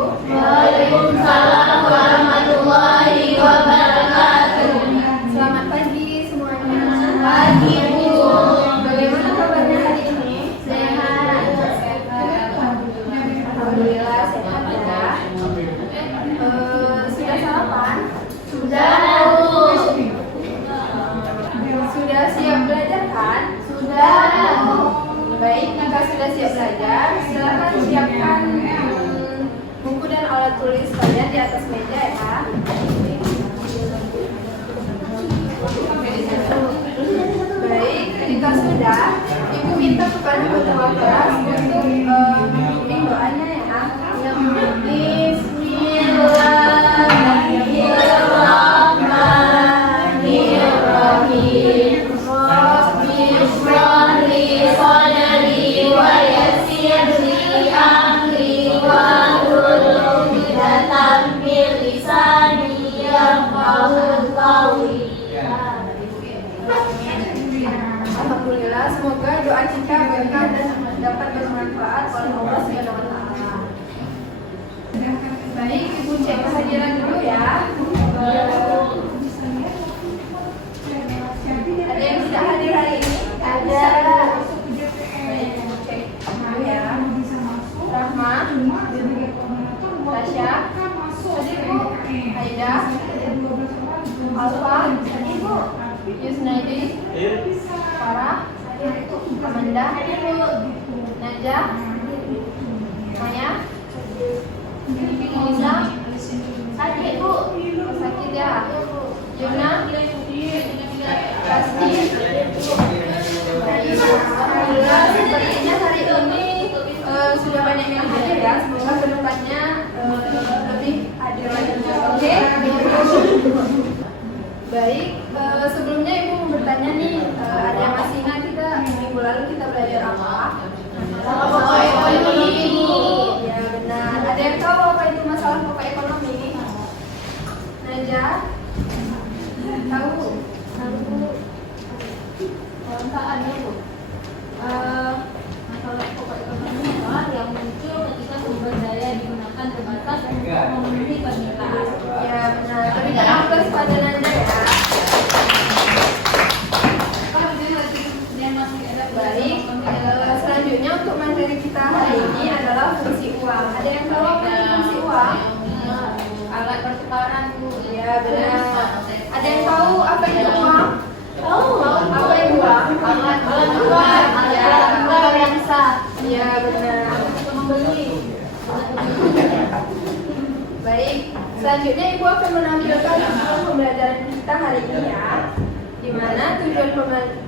Waalaikumsalam warahmatullahi wabarakatuh. Selamat pagi semuanya. Pagi, Bu. Bagaimana kabarnya hari ini? Sehat. Alhamdulillah sehat ya. Sudah sarapan? Sudah, Bu. Sudah siap belajar kan? Sudah. Baik, jika sudah siap belajar, silakan siapkan buku dan alat tulis kalian di atas meja ya. Baik, ketika sudah, Ibu minta kepada ketua kelas untuk membimbing doanya ya. Bismillahirrahmanirrahim. Rabbi shrah li sadri wa yassir li amri wahlul 'uqdatam min lisani yafqahu qawli. Alhamdulillah, semoga doa kita berkah dan dapat bermanfaat oleh Allah Subhanahu wa Ta'ala. Baik, Ibu cek kehadiran dulu ya. Ada yang tidak hadir hari ini? Ada. Baik, Ibu cek dulu ya. Rahma, Tasya, Ibu, Aida, Alfa, Ibu, Yusnaidi, Farah, Amanda, Najah, Maya, Nisa, Sakit, Bu. sakit ya, Yuna, Pasti. Alhamdulillah, sepertinya hari ini sudah banyak yang hadir ya. Semoga kedepannya lebih hadir lagi. Oke. Baik, sebelumnya Ibu mau bertanya nih, ada yang masih ingat kita minggu lalu kita belajar apa? Pokok ekonomi, Bu. Ya benar. Ada yang tahu apa itu masalah pokok ekonomi? Najah? Tahu? Kelangkaannya, Bu. Masalah pokok ekonomi adalah yang muncul ketika sumber daya digunakan terbatas untuk memenuhi permintaan. Ya benar. Berikan aplaus pada Najah ya. Baik, selanjutnya untuk materi kita hari ini adalah fungsi uang. Ada yang tahu apa itu fungsi uang? Alat pertukaran, Bu. Ya benar. Ada yang tahu apa itu uang? Tahu. Apa itu uang? Alat tukar, alat tukar yang sah. Ya benar. Untuk membeli. Baik, selanjutnya Ibu akan menampilkan tujuan pembelajaran kita hari ini ya. Di mana tujuan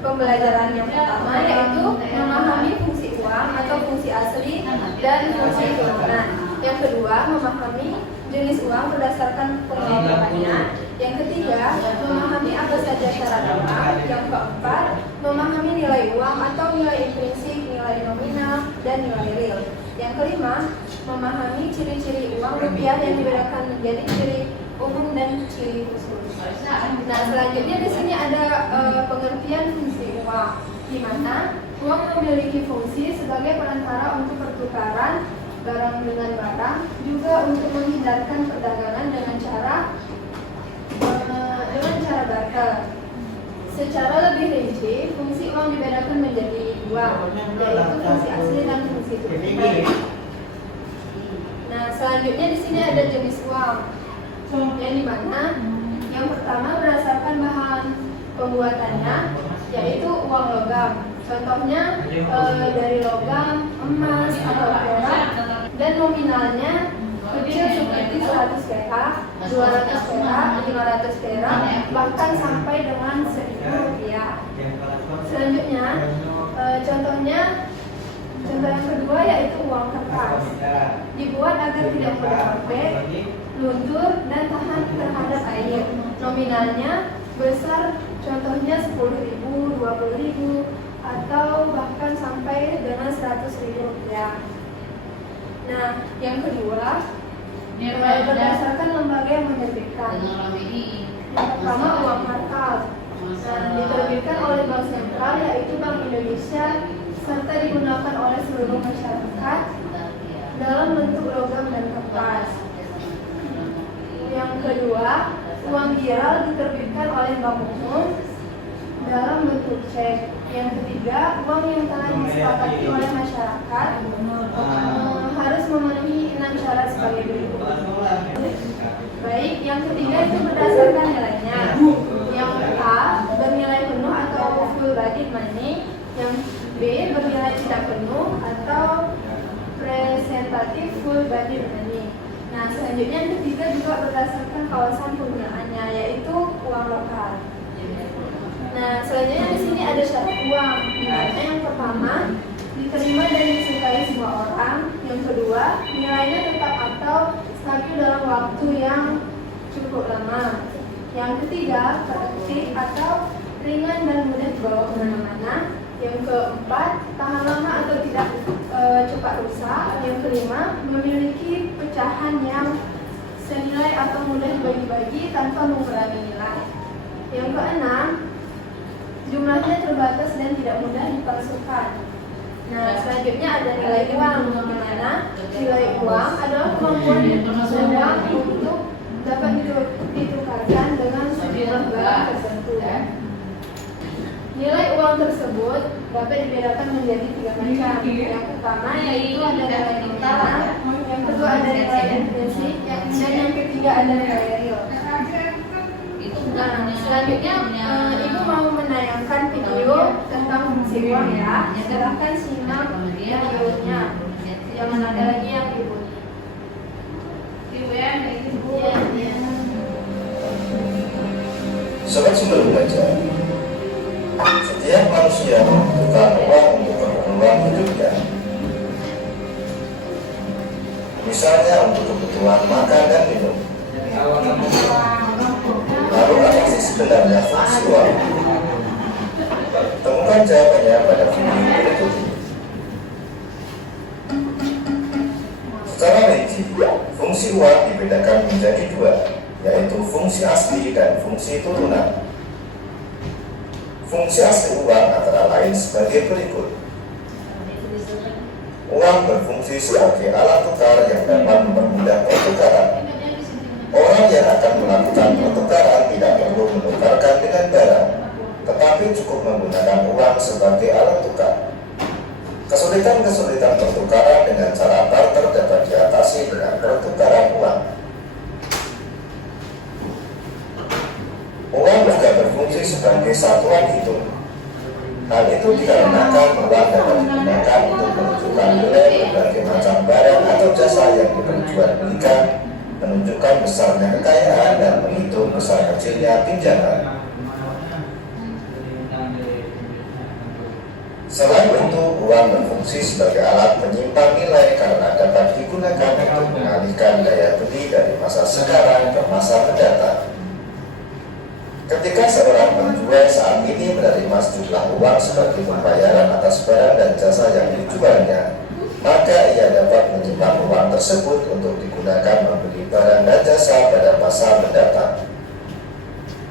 pembelajaran yang pertama yaitu memahami fungsi uang atau fungsi asli dan fungsi turunan. Yang kedua, memahami jenis uang berdasarkan pengelolaannya. Yang ketiga, memahami apa saja syarat uang. Yang keempat, memahami nilai uang atau nilai intrinsik, nilai nominal, dan nilai real. Yang kelima, memahami ciri-ciri uang rupiah yang dibedakan menjadi ciri umum dan ciri khusus. Nah, selanjutnya di sini ada pengertian fungsi uang, di mana uang memiliki fungsi sebagai perantara untuk pertukaran barang dengan barang, juga untuk menghindarkan perdagangan dengan cara barter. Secara lebih rinci, fungsi uang dibedakan menjadi dua, yaitu fungsi asli dan fungsi turunan. Nah, selanjutnya di sini ada jenis uang, yang dimana yang pertama berdasarkan bahan pembuatannya, yaitu uang logam. Contohnya dari logam, emas, atau perak, dan nominalnya kecil seperti 100 perak, 200 perak, 500 perak, bahkan sampai dengan 1.000 rupiah. Selanjutnya, contoh yang kedua yaitu uang kertas. Dibuat agar tidak mudah robek, luntur, dan tahan terhadap air. Nominalnya besar, contohnya 10.000, 20.000, atau bahkan sampai dengan 100.000 rupiah. Nah, yang kedua berdasarkan lembaga yang menerbitkan. Yang pertama uang kartal, diterbitkan oleh Bank Sentral yaitu Bank Indonesia, serta digunakan oleh seluruh masyarakat dalam bentuk logam dan kertas. kedua, uang giral diterbitkan oleh bank umum dalam bentuk cek. Yang ketiga, uang yang telah disepakati oleh masyarakat harus memenuhi 6 syarat sebagai berikut. Baik, yang ketiga itu berdasarkan nilainya. Yang A bernilai penuh atau full body money, yang B bernilai tidak penuh atau presentatif full body money. Nah, selanjutnya yang ketiga juga berdasarkan kawasan penggunaannya, yaitu uang lokal. Nah, selanjutnya di sini ada syarat uang. Yang pertama, diterima dan disukai semua orang. Yang kedua, nilainya tetap atau stabil dalam waktu yang cukup lama. Yang ketiga, praktik atau ringan dan mudah dibawa kemana-mana. Yang keempat, tahan lama atau tidak cepat rusak. Yang kelima, memiliki pecahan yang senilai atau mudah dibagi-bagi tanpa mengurangi nilai. Yang keenam, jumlahnya terbatas dan tidak mudah dipalsukan. Nah, selanjutnya ada nilai uang, di mana nilai uang adalah kemampuan uang untuk dapat ditukarkan dengan sejumlah barang tertentu. Nilai uang tersebut dapat dibedakan menjadi 3 macam. Yang pertama yaitu ada nilai nominal, yang kedua ada nilai implisit, dan yang ketiga ada nilai real. Nah, selanjutnya Ibu mau menayangkan video tentang fungsi uang ya. Silahkan simak videonya. Jangan ada lagi yang Ibu. Sobat Sumber Belajar, setiap manusia membutuhkan uang untuk keperluan hidupnya. Misalnya untuk kebutuhan makan dan minum. Lalu apa sih sebenarnya fungsi uang? Temukan jawabannya pada video berikut ini. Secara rinci, fungsi uang dibedakan menjadi 2, yaitu fungsi asli dan fungsi turunan. Fungsi asli uang antara lain sebagai berikut. Uang berfungsi sebagai alat tukar yang dapat mempermudah pertukaran. Orang yang akan melakukan pertukaran tidak perlu menukarkan dengan barang, tetapi cukup menggunakan uang sebagai alat tukar. Kesulitan-kesulitan pertukaran dengan cara barter dapat diatasi dengan pertukaran uang. Uang juga berfungsi sebagai satuan hitung. Hal itu dikarenakan uang dapat digunakan untuk menunjukkan nilai berbagai macam barang atau jasa yang diperjualbelikan, menunjukkan besarnya kekayaan dan menghitung besar kecilnya pinjaman. Selain itu, uang berfungsi sebagai alat penyimpan nilai karena dapat digunakan untuk mengalihkan daya beli dari masa sekarang ke masa mendatang. Ketika seorang penjual saat ini menerima sejumlah uang sebagai pembayaran atas barang dan jasa yang dijualnya, maka ia dapat menyimpan uang tersebut untuk digunakan membeli barang dan jasa pada masa mendatang.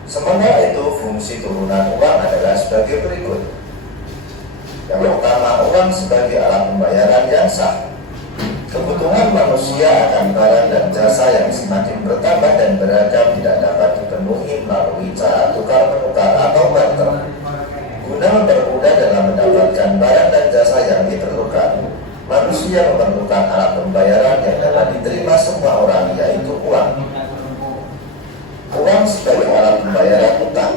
Sementara itu, fungsi turunan uang adalah sebagai berikut. Yang pertama, uang sebagai alat pembayaran yang sah. Kebutuhan manusia akan barang dan jasa yang semakin bertambah dan beragam tidak dapat dipenuhi melalui cara tukar-menukar atau barter. Guna mempermudah dalam mendapatkan barang dan jasa yang diperlukan, manusia memerlukan alat pembayaran yang dapat diterima semua orang, yaitu uang. Uang sebagai alat pembayaran utang.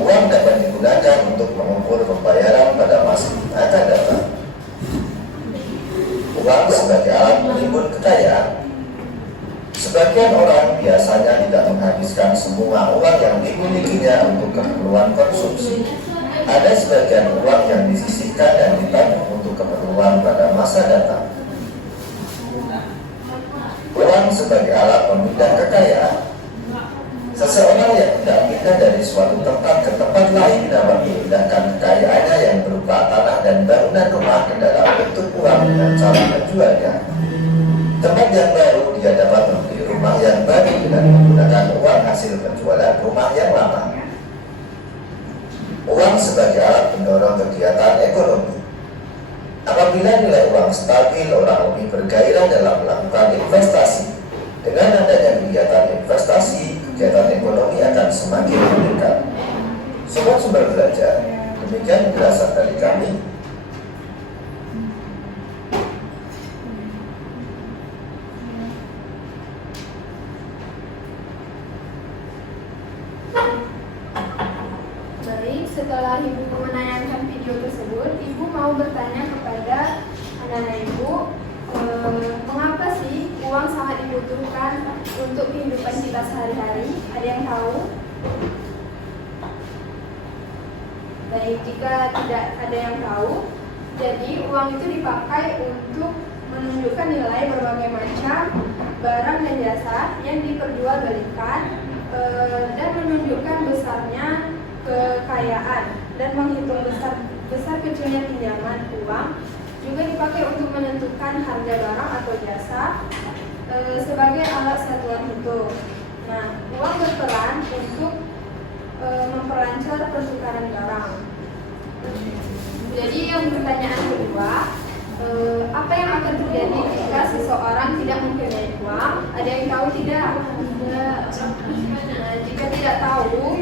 Uang dapat digunakan untuk mengukur pembayaran pada masa akan datang. Uang sebagai alat menimbun kekayaan. Sebagian orang biasanya tidak menghabiskan semua uang yang dimilikinya untuk keperluan konsumsi. Ada sebagian uang yang disisihkan dan ditabung untuk keperluan pada masa datang. Uang sebagai alat pemindah kekayaan. Seseorang yang tidak pindah dari suatu tempat ke tempat lain dapat memindahkan kekayaannya yang berupa tanah dan bangunan rumah ke dalam bentuk uang dengan cara menjualnya. Tempat yang baru dia dapat membeli rumah yang baru dengan menggunakan uang hasil penjualan rumah yang lama. Uang sebagai alat pendorong kegiatan ekonomi. Apabila nilai uang stabil, orang lebih bergairah dalam melakukan investasi. Dengan adanya kegiatan investasi semakin meningkat. Sobat-sobat belajar, demikian penjelasan dari kami. Baik, setelah Ibu menayangkan video tersebut, Ibu mau bertanya kepada anak-anak Ibu, mengapa sih uang sangat dibutuhkan untuk kehidupan kita sehari-hari? Ada yang tahu? Baik, jika tidak ada yang tahu, jadi uang itu dipakai untuk menunjukkan nilai berbagai macam barang dan jasa yang diperjualbelikan dan menunjukkan besarnya kekayaan dan menghitung besar kecilnya pinjaman uang. Juga dipakai untuk menentukan harga barang atau jasa sebagai alat satuan hitung. Nah, uang berperan untuk memperlancar pertukaran barang. Jadi yang pertanyaan kedua, apa yang akan terjadi jika seseorang tidak mempunyai uang? Ada yang tahu tidak? Nah, jika tidak tahu,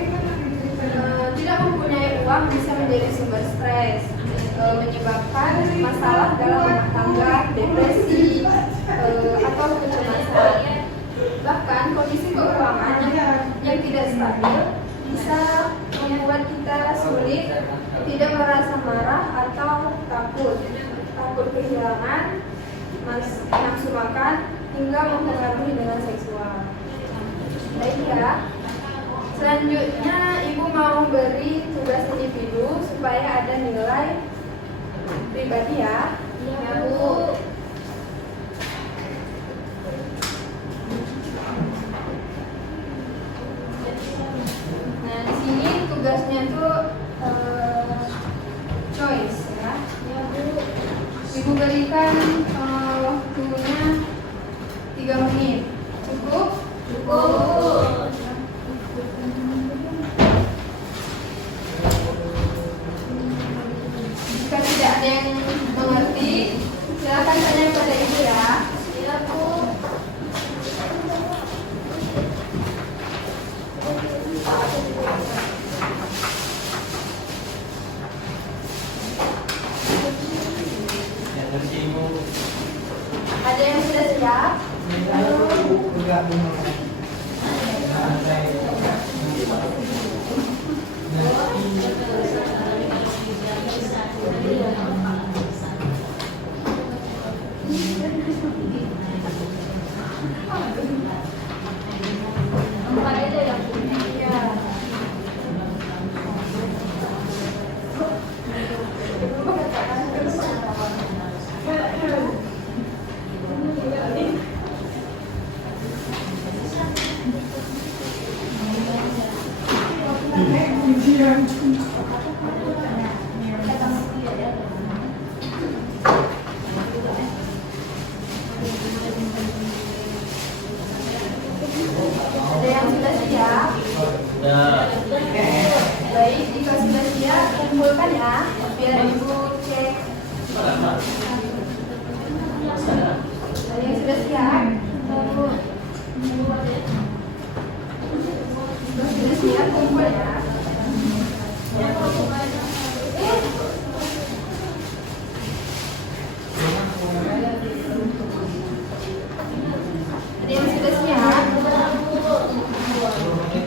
tidak mempunyai uang bisa menjadi sumber stres, menyebabkan masalah dalam rumah tangga, depresi, atau kecemasan. Bahkan kondisi keuangan yang tidak stabil bisa membuat kita sulit, tidak merasa marah atau takut kehilangan nafsu makan hingga mempengaruhi dengan seksual. Baik ya. Selanjutnya Ibu mau beri tugas individu supaya ada nilai pribadi ya. Ya Bu. Nah di sini tugasnya tuh choice ya. Ya Bu. Ibu berikan waktunya 3 menit. Cukup? Cukup. Jika tidak ada yang mengerti, silakan tanya pada Ibu ya. Iya Bu. Ada yang sudah siap? Empat aja yang punya. Ya. Ada yang sudah siap? Baik, jika sudah siap, kumpulkan ya, biar Ibu cek. Ada yang sudah siap? Jika sudah siap, kumpul ya. Ada yang sudah siap?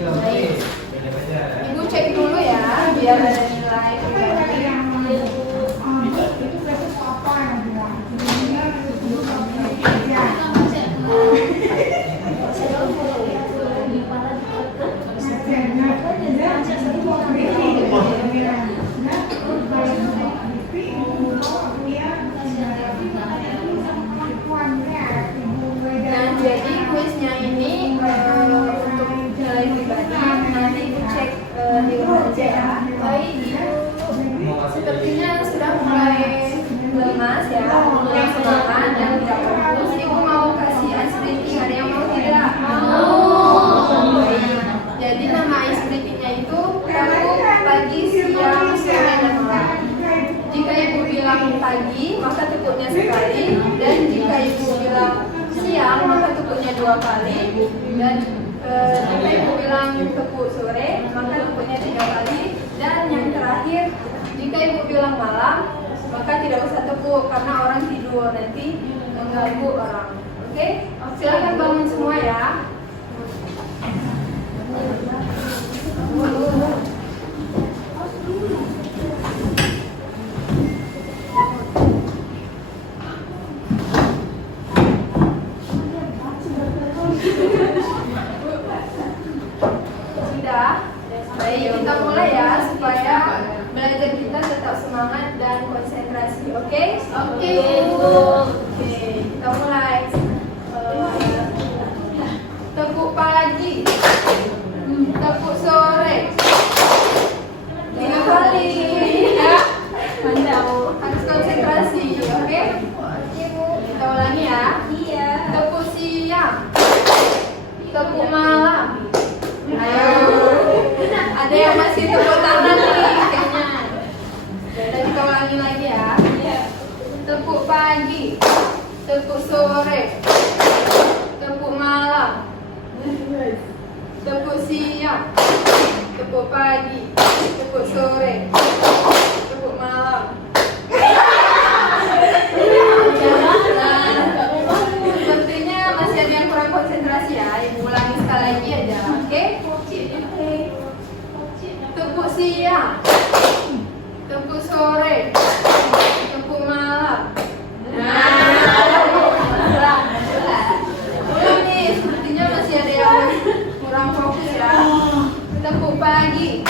Baik. Ibu cek dulu ya, biar ada nilai pribadi. Nah, jadi kuisnya ini untuk nilai pribadi. Nanti Ibu cek di rumah aja ya. Baik, Ibu sepertinya sudah mulai lemas ya, yang semangat dan tidak fokus. Ibu mau kasih ice breathing, ada yang mau tidak? Mau. Baik. Jadi nama ice breathingnya itu tekuk pagi, siang, sore, dan malam. Jika Ibu bilang pagi, maka tekuknya sekali, dan jika Ibu bilang siang, maka tekuknya 2 kali, dan jika ibu bilang tepuk sore, maka tepuknya 3 kali. Dan yang terakhir, jika ibu bilang malam, maka tidak usah tepuk karena orang tidur nanti mengganggu orang. Oke? Silakan bangun semua ya. Sudah? Baik, kita mulai ya supaya belajar kita tetap semangat dan konsentrasi. Oke? Oke, Bu. Oke, kita mulai. Tepuk pagi, tepuk sore, 3 kali. Ya, mantap. Harus konsentrasi, oke? Kita ulangi ya. Iya. Tepuk siang, tepuk malam. Ayo. Ada yang masih tepuk tangan nih kayaknya. Dan kita ulangi lagi ya. Tepuk pagi, tepuk sore, tepuk malam, tepuk siang, tepuk pagi, tepuk sore, tepuk malam. Sepertinya masih ada yang kurang konsentrasi ya. Ibu ulangi sekali lagi aja, oke? Tepuk siang, tepuk sore, tepuk malam. Ulang nih, sepertinya masih ada yang kurang fokus ya. Tepuk pagi,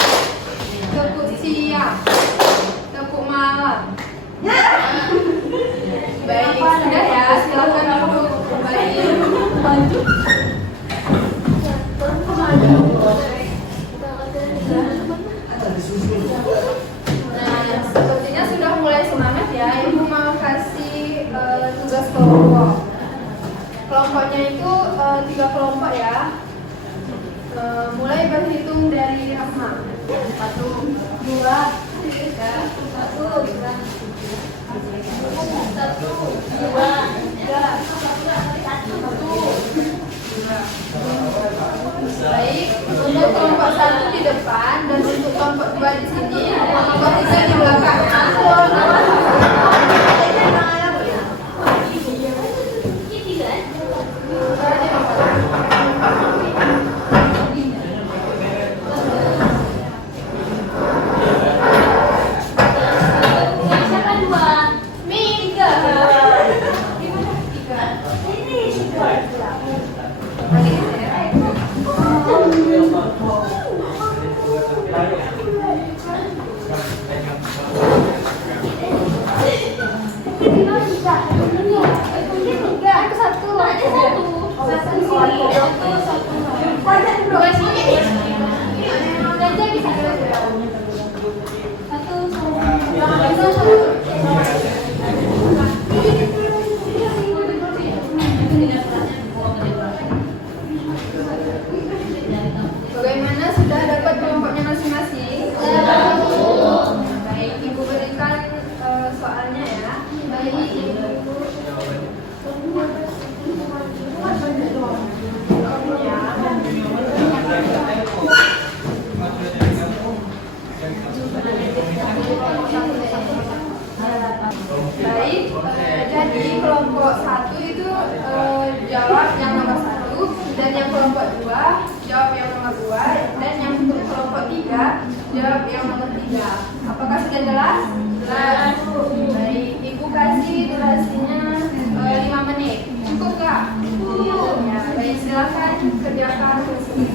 tepuk siang, tepuk malam. Baik, sudah ya, silakan duduk kembali. Nah, sepertinya sudah mulai semangat ya. Ibu mau kasih tugas kelompok. Kelompoknya itu 3 kelompok ya. Mulai berhitung dari Rahma. 1, 2, 3, 1, 2, 3. Baik, untuk kelompok 1 di depan dan untuk kelompok 2 di sini, kelompok 3 di belakang. Bagaimana, sudah dapat kelompoknya masing-masing? Baik, Ibu berikan soalnya ya. Baik, Baik, jadi kelompok 1 itu jawab yang nomor 1, dan yang kelompok 2 jawab yang nomor 2, dan yang untuk kelompok 3 jawab yang nomor 3. Apakah sudah jelas? Jelas. Baik, Ibu kasih durasinya 5 menit. Cukup nggak? Cukup. Ya, baik, silakan kerjakan sini.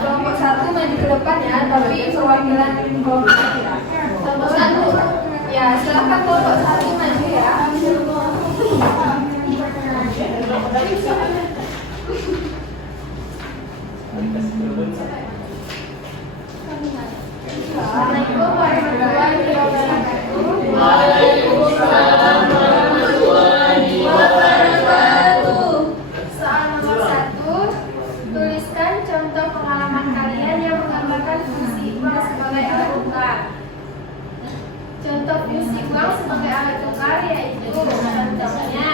kelompok 1 maju ke depan ya, tapi perwakilan kelompok 1. Ya, silakan kelompok 1 maju ya. Assalamualaikum warahmatullahi wabarakatuh. Waalaikumsalam warahmatullahi wabarakatuh. Soal nomor 1, tuliskan contoh pengalaman kalian yang menggambarkan fungsi uang sebagai alat tukar. Contoh fungsi uang sebagai alat tukar yaitu contohnya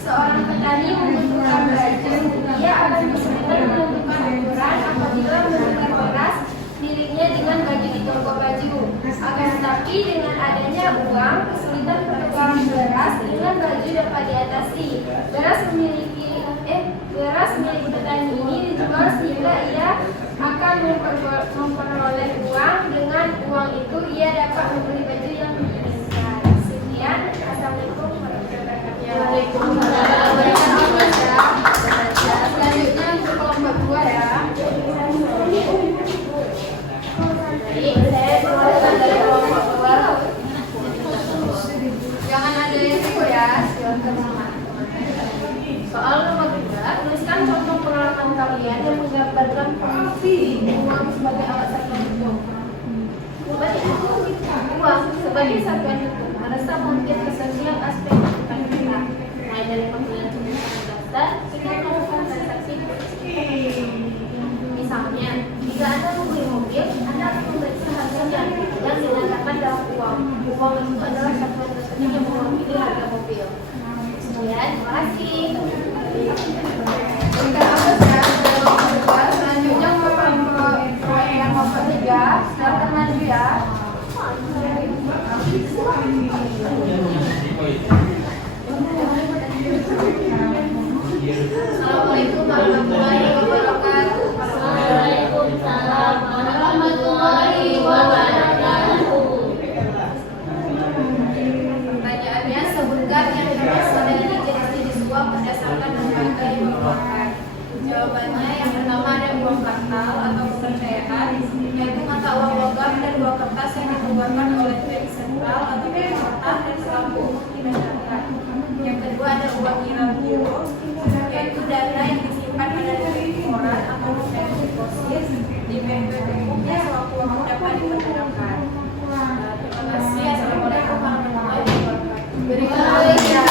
seorang petani membutuhkan baju, ia akan kesulitan menentukan ukuran apabila menukar beras miliknya dengan baju di toko baju. Akan tetapi dengan adanya uang, kesulitan pertukaran beras dengan baju dapat diatasi. Beras milik petani ini dijual sehingga ia akan memperoleh uang. Dengan uang itu ia dapat membeli baju yang diinginkan. Sekian, assalamualaikum warahmatullahi wabarakatuh. Selanjutnya untuk kelompok 2 ya. Saya perwakilan dari kelompok 2. Jangan ada risiko ya. Silakan sama. Soal nomor 3, tuliskan contoh pengalaman kalian yang menggambarkan fungsi uang sebagai alat satuan hidup. Uang sebagai satuan hidup meresap hampir ke setiap aspek kehidupan kita, mulai dari pembelian kebutuhan dasar hingga melakukan transaksi berbagai. Misalnya, jika Anda membeli mobil, Anda akan memeriksa harganya yang dinyatakan dalam uang. Uang itu adalah satuan tersebut yang mewakili harga mobil. Ya, terima kasih. Selanjutnya perwakilan kelompok 3, silakan maju ya. Assalamualaikum warahmatullahi wabarakatuh. Waalaikumsalam warahmatullahi wabarakatuh. Pertanyaannya, sebutkan yang termasuk dari jenis-jenis uang berdasarkan lembaga yang merupakan. Jawabannya yang pertama ada uang kartal atau kepercayaan, yaitu mata uang logam dan uang kertas yang dikeluarkan oleh bank sentral atau pemerintah dan selalu di masyarakat. Yang kedua ada uang nilai, yaitu dana yang disimpan pada rekening atau cash deposit di bank umumnya sewaktu waktu dapat dipergunakan. Terima kasih. Assalamualaikum warahmatullahi wabarakatuh. Berikutnya.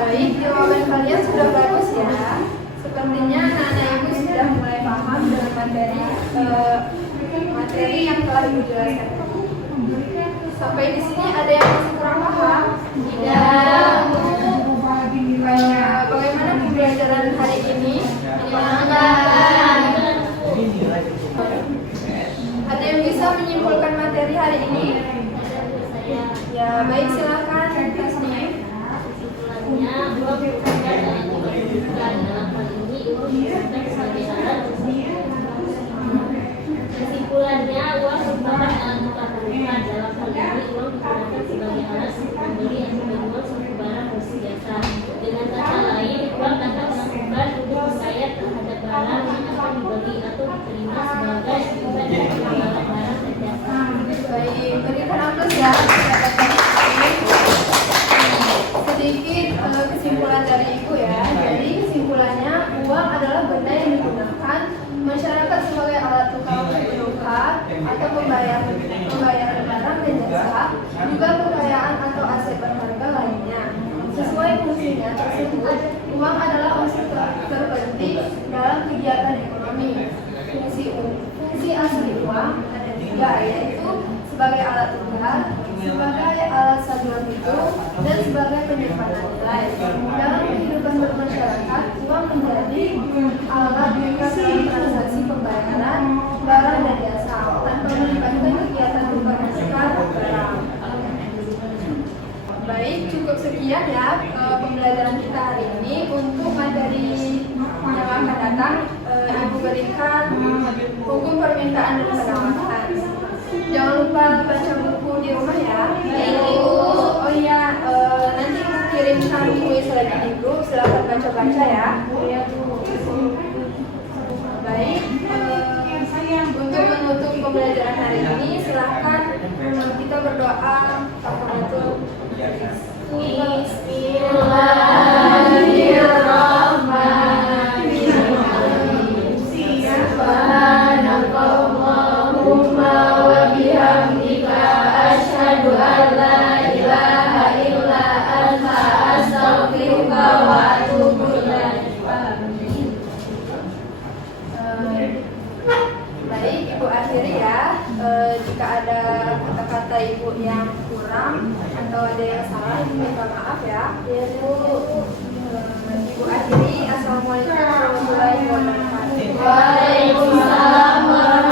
Baik, jawaban kalian sudah bagus ya. Sepertinya anak-anak ibu sudah mulai paham dengan materi yang telah ibu jelaskan. Sampai di sini ada yang masih kurang paham? Tidak. Bagaimana pembelajaran hari ini? Menyenangkan. Ada yang bisa menyimpulkan materi hari ini? Ya, baik, silakan. Kesimpulannya, uang merupakan alat tukar rupiah. Dalam hal ini, uang digunakan sebagai alat membeli atau menjual suatu barang atau jasa. Dengan kata lain, uang dapat dilakukan untuk membayar terhadap barang yang akan dibeli atau diterima sebagai akibat dari penjualan barang dan jasa. Baik, berikan aplaus ya. Sedikit kesimpulan dari ibu ya. Jadi kesimpulannya, uang adalah benda yang digunakan masyarakat sebagai alat tukar atau pembayaran barang dan jasa, juga kekayaan atau aset berharga lainnya. Sesuai fungsinya tersebut, uang adalah unsur terpenting dalam kegiatan ekonomi. Fungsi asli uang ada 3, yaitu sebagai alat tukar, sebagai alat saluran hidup, dan sebagai penyimpanan nilai. Dalam kehidupan bermasyarakat, uang menjadi alat tukar dalam transaksi pembayaran barang dan jasa tanpa melibatkan kegiatan tukar menukar barang. Baik, cukup sekian ya pembelajaran kita hari ini. Untuk materi yang akan datang, ibu berikan hukum permintaan dan penawaran. Jangan lupa baca buku di rumah ya. Oh iya, nanti kirim tentang buku Islam ini Bu, silahkan baca-baca ya. Baik, untuk menutup pembelajaran hari ini silahkan kita berdoa kafaratul Bismillahirrahmanirrahim. Subhanakallahumma wa bihamdika asyhadu an la ilaha illa anta astaghfiruka wa atubu ilaik. Baik, Ibu akhiri ya. Jika ada kata-kata Ibu yang kurang atau ada yang salah, Ibu minta maaf ya. Ibu akhiri. Assalamualaikum warahmatullahi wabarakatuh. Waalaikumsalam warahmatullahi